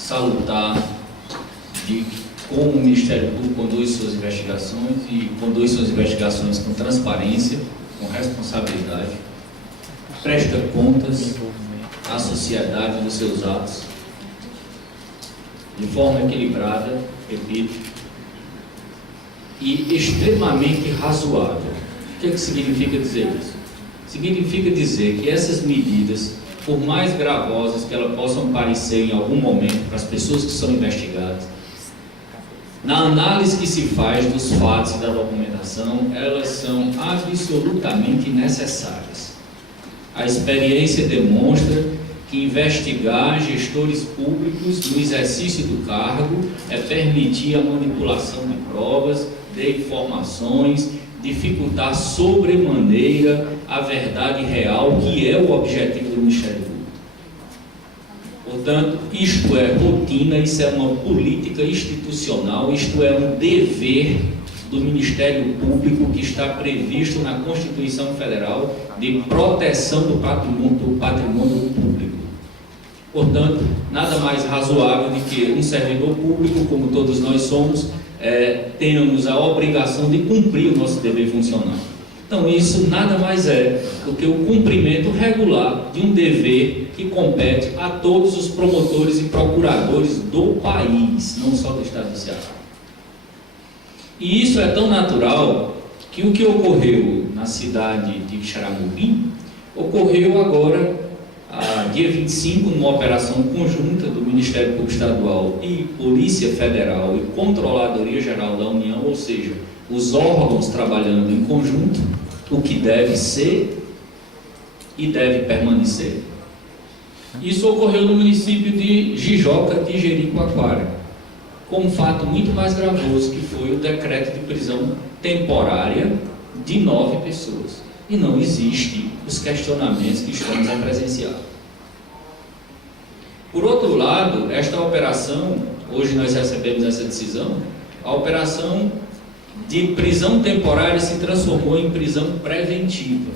salutar de como o Ministério Público conduz suas investigações e conduz suas investigações com transparência, com responsabilidade, presta contas à sociedade dos seus atos, de forma equilibrada, repito, e extremamente razoável. O que significa dizer isso? Significa dizer que essas medidas, por mais gravosas que elas possam parecer em algum momento para as pessoas que são investigadas, na análise que se faz dos fatos e da documentação, elas são absolutamente necessárias. A experiência demonstra que investigar gestores públicos no exercício do cargo é permitir a manipulação de provas, de informações, dificultar sobremaneira a verdade real, que é o objetivo do Ministério Público. Portanto, isto é rotina, isso é uma política institucional, isto é um dever do Ministério Público que está previsto na Constituição Federal de proteção do patrimônio público. Portanto, nada mais razoável de que um servidor público, como todos nós somos, tenhamos a obrigação de cumprir o nosso dever funcional. Então, isso nada mais é do que o cumprimento regular de um dever que compete a todos os promotores e procuradores do país, não só do Estado do Ceará. E isso é tão natural que o que ocorreu na cidade de Xaramubim ocorreu agora, dia 25, numa operação conjunta do Ministério Público Estadual e Polícia Federal e Controladoria Geral da União, ou seja, os órgãos trabalhando em conjunto, o que deve ser e deve permanecer. Isso ocorreu no município de Jijoca de Jericoacoara, com um fato muito mais gravoso, que foi o decreto de prisão temporária de 9 pessoas. E não existe os questionamentos que estamos a presenciar. Por outro lado, esta operação, hoje nós recebemos essa decisão, a operação de prisão temporária se transformou em prisão preventiva.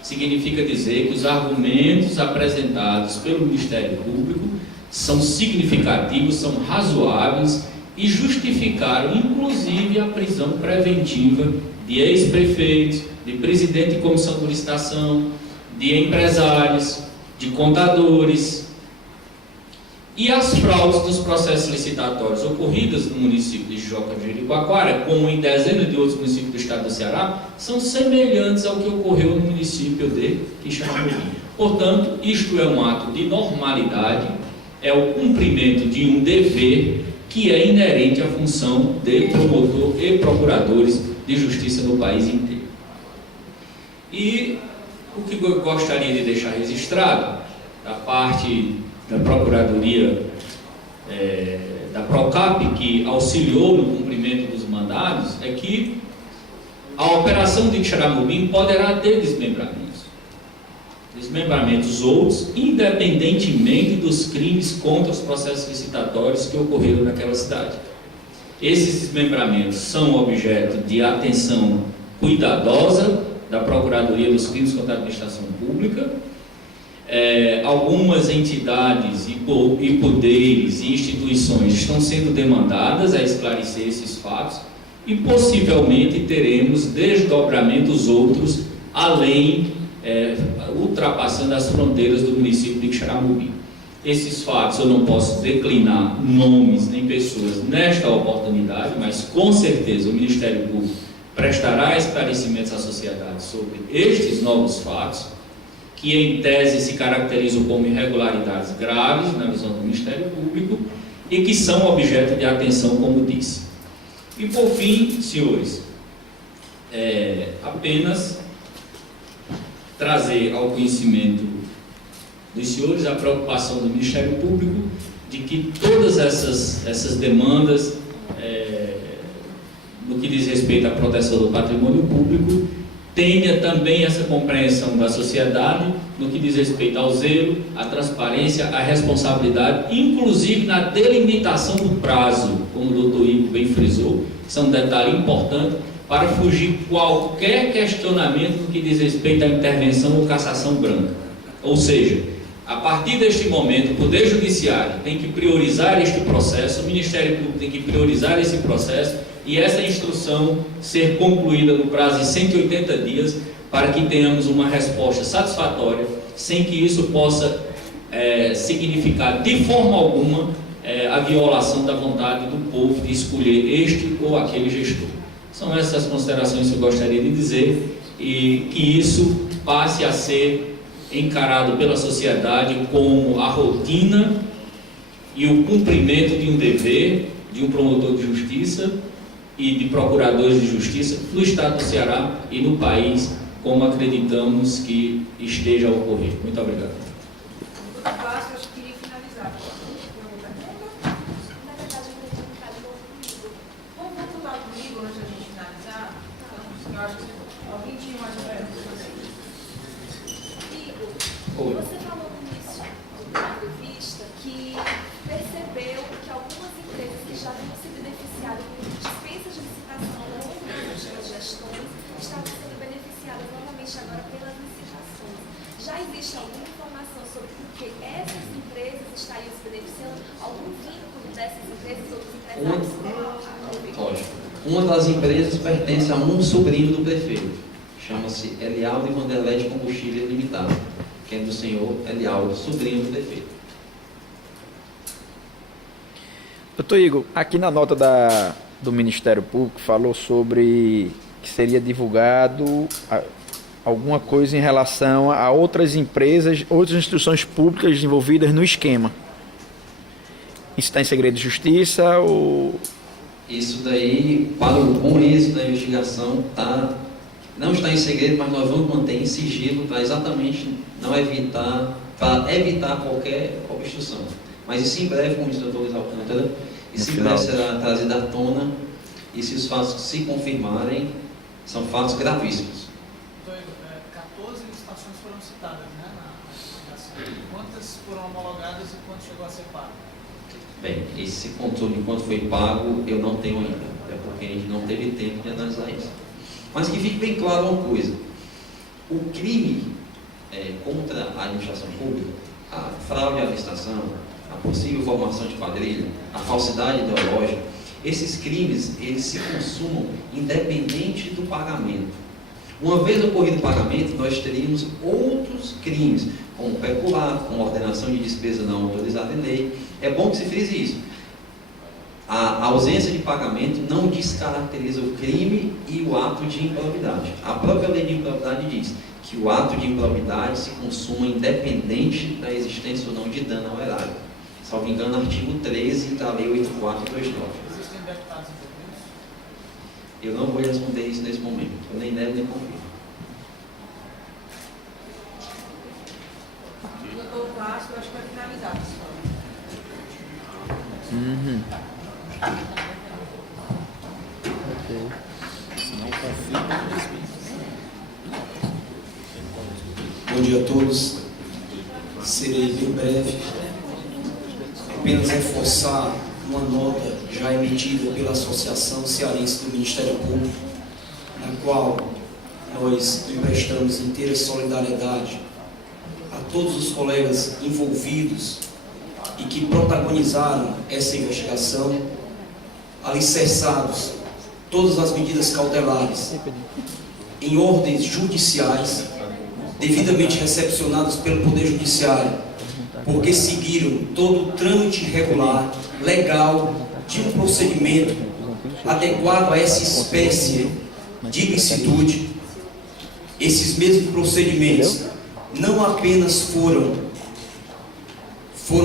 Significa dizer que os argumentos apresentados pelo Ministério Público são significativos, são razoáveis e justificaram, inclusive, a prisão preventiva de ex-prefeitos, de presidente de comissão de licitação, de empresários, de contadores. E as fraudes dos processos licitatórios ocorridas no município de Jijoca de Jericoacoara, como em dezenas de outros municípios do estado do Ceará, são semelhantes ao que ocorreu no município de Quixeramobim. Portanto, isto é um ato de normalidade, é o cumprimento de um dever que é inerente à função de promotor e procuradores de justiça no país inteiro. E o que eu gostaria de deixar registrado, da parte da Procuradoria, da Procap, que auxiliou no cumprimento dos mandados, é que a operação de Xaramubim poderá ter desmembramentos outros, independentemente dos crimes contra os processos licitatórios que ocorreram naquela cidade. Esses desmembramentos são objeto de atenção cuidadosa da Procuradoria dos Crimes contra a Administração Pública. Algumas entidades e poderes e instituições estão sendo demandadas a esclarecer esses fatos e possivelmente teremos desdobramentos outros, além, ultrapassando as fronteiras do município de Xaramubim. Esses fatos eu não posso declinar nomes nem pessoas nesta oportunidade, mas com certeza o Ministério Público prestará esclarecimentos à sociedade sobre estes novos fatos, que em tese se caracterizam como irregularidades graves na visão do Ministério Público e que são objeto de atenção, como disse. E por fim, senhores, apenas trazer ao conhecimento dos senhores a preocupação do Ministério Público de que todas essas demandas, no que diz respeito à proteção do patrimônio público, tenha também essa compreensão da sociedade no que diz respeito ao zelo, à transparência, à responsabilidade, inclusive na delimitação do prazo, como o doutor Ivo bem frisou. Isso é um detalhe importante para fugir qualquer questionamento no que diz respeito à intervenção ou cassação branca. Ou seja, A partir deste momento, o Poder Judiciário tem que priorizar este processo, o Ministério Público tem que priorizar esse processo e essa instrução ser concluída no prazo de 180 dias para que tenhamos uma resposta satisfatória, sem que isso possa significar de forma alguma a violação da vontade do povo de escolher este ou aquele gestor. São essas considerações que eu gostaria de dizer e que isso passe a ser encarado pela sociedade como a rotina e o cumprimento de um dever de um promotor de justiça e de procuradores de justiça no estado do Ceará e no país, como acreditamos que esteja a ocorrer. Muito obrigado. Acho que queria finalizar. Na verdade, eu queria perguntar de novo comigo. Vamos voltar comigo antes da gente finalizar? Eu acho que alguém tinha mais perguntas para vocês. Igor, você falou no início da entrevista que percebeu que algumas empresas que já haviam se beneficiado com dispensas de licitação ao longo das últimas gestões estavam sendo beneficiadas novamente agora pelas licitações. Já existe alguma informação sobre por que essas empresas estariam se beneficiando? Algum vínculo dessas empresas ou dos empresários com a prefeitura? Uma das empresas pertence a um sobrinho do prefeito. Chama-se Elialdo e Vanderlei de Combustível Limitado, que é do senhor Elialdo, sobrinho do prefeito. Doutor Igor, aqui na nota do Ministério Público falou sobre que seria divulgado alguma coisa em relação a outras empresas, outras instituições públicas envolvidas no esquema. Isso está em segredo de justiça ou... Isso daí, para o bom êxito da investigação, não está em segredo, mas nós vamos manter em sigilo para exatamente para evitar qualquer obstrução. Mas isso em breve, como disse o doutor Luiz Alcântara, isso em breve será trazido à tona e se os fatos se confirmarem, são fatos gravíssimos. 14 licitações foram citadas, né, na investigação. Quantas foram homologadas e quanto chegou a ser pago? Bem, esse controle de quanto foi pago eu não tenho ainda, até porque a gente não teve tempo de analisar isso. Mas que fique bem claro uma coisa: o crime contra a administração pública, a fraude à licitação, a possível formação de quadrilha, a falsidade ideológica, esses crimes eles se consumam independente do pagamento. Uma vez ocorrido o pagamento, nós teríamos outros crimes, como peculato, como ordenação de despesa não autorizada em lei. É bom que se frise isso. A ausência de pagamento não descaracteriza o crime e o ato de improbidade. A própria lei de improbidade diz que o ato de improbidade se consuma independente da existência ou não de dano ao erário. Salvo engano, artigo 13 da lei 8429. Existem deputados envolvidos? Eu não vou responder isso nesse momento. Eu nem nego nem confirmo. Doutor Clássico, eu acho que vai finalizar, pessoal. Bom dia a todos. Serei bem breve. Apenas reforçar uma nota já emitida pela Associação Cearense do Ministério Público, na qual nós emprestamos inteira solidariedade a todos os colegas envolvidos e que protagonizaram essa investigação, alicerçados todas as medidas cautelares em ordens judiciais, devidamente recepcionadas pelo Poder Judiciário, porque seguiram todo o trâmite regular, legal, de um procedimento adequado a essa espécie de ilicitude. Esses mesmos procedimentos não apenas foram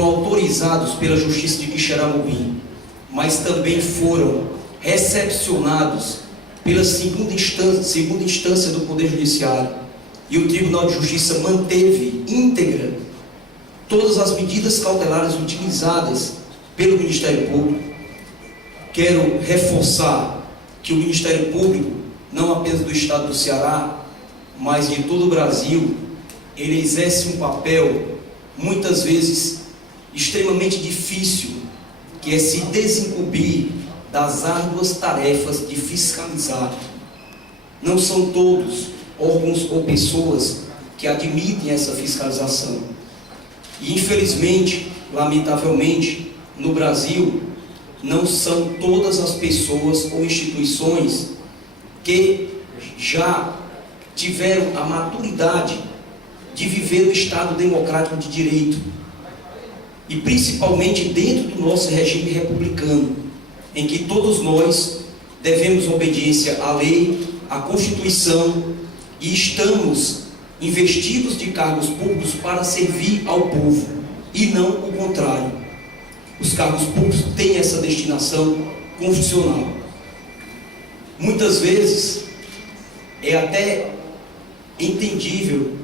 autorizados pela Justiça de Quixeramobim, mas também foram recepcionados pela segunda instância do Poder Judiciário, e o Tribunal de Justiça manteve íntegra todas as medidas cautelares utilizadas pelo Ministério Público. Quero reforçar que o Ministério Público, não apenas do Estado do Ceará, mas de todo o Brasil, ele exerce um papel, muitas vezes, extremamente difícil, que é se desincumbir das árduas tarefas de fiscalizar. Não são todos órgãos ou pessoas que admitem essa fiscalização. E infelizmente, lamentavelmente, no Brasil, não são todas as pessoas ou instituições que já tiveram a maturidade de viver no Estado democrático de direito, e principalmente dentro do nosso regime republicano, em que todos nós devemos obediência à lei, à Constituição, e estamos investidos de cargos públicos para servir ao povo, e não o contrário. Os cargos públicos têm essa destinação constitucional. Muitas vezes é até entendível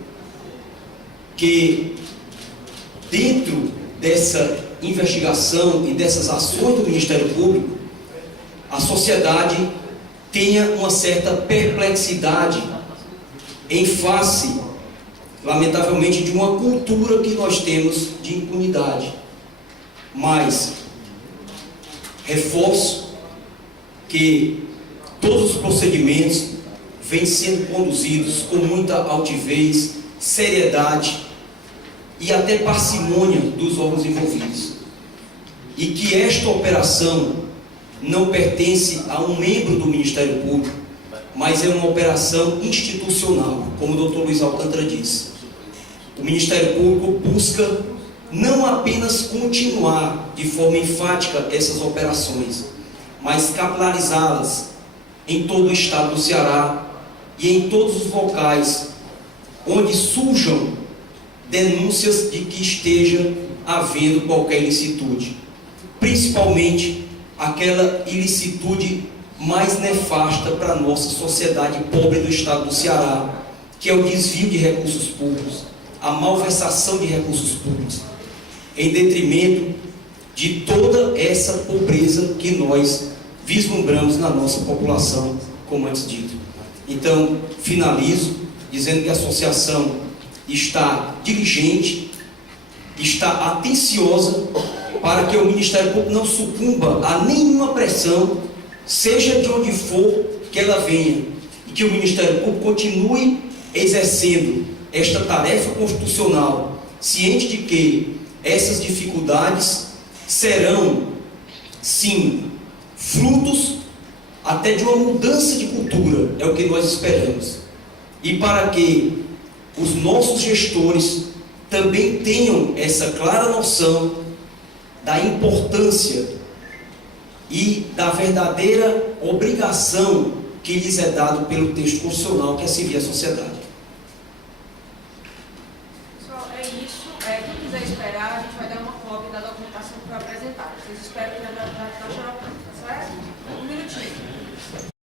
que dentro dessa investigação e dessas ações do Ministério Público, a sociedade tenha uma certa perplexidade em face, lamentavelmente, de uma cultura que nós temos de impunidade. Mas reforço que todos os procedimentos vêm sendo conduzidos com muita altivez, seriedade e até parcimônia dos órgãos envolvidos. E que esta operação não pertence a um membro do Ministério Público, mas é uma operação institucional, como o Dr. Luiz Alcântara disse. O Ministério Público busca não apenas continuar de forma enfática essas operações, mas capilarizá-las em todo o estado do Ceará e em todos os locais onde surjam denúncias de que esteja havendo qualquer ilicitude, principalmente aquela ilicitude mais nefasta para a nossa sociedade pobre do estado do Ceará, que é o desvio de recursos públicos, a malversação de recursos públicos, em detrimento de toda essa pobreza que nós vislumbramos na nossa população, como antes dito. Então, finalizo dizendo que a associação está diligente, está atenciosa para que o Ministério Público não sucumba a nenhuma pressão, seja de onde for que ela venha, e que o Ministério Público continue exercendo esta tarefa constitucional, ciente de que essas dificuldades serão, sim, frutos até de uma mudança de cultura, é o que nós esperamos. E para que os nossos gestores também tenham essa clara noção da importância e da verdadeira obrigação que lhes é dado pelo texto constitucional, que é servir a sociedade. Pessoal, é isso. Quem quiser esperar, a gente vai dar uma cópia da documentação que foi apresentada. Vocês esperam que a documentação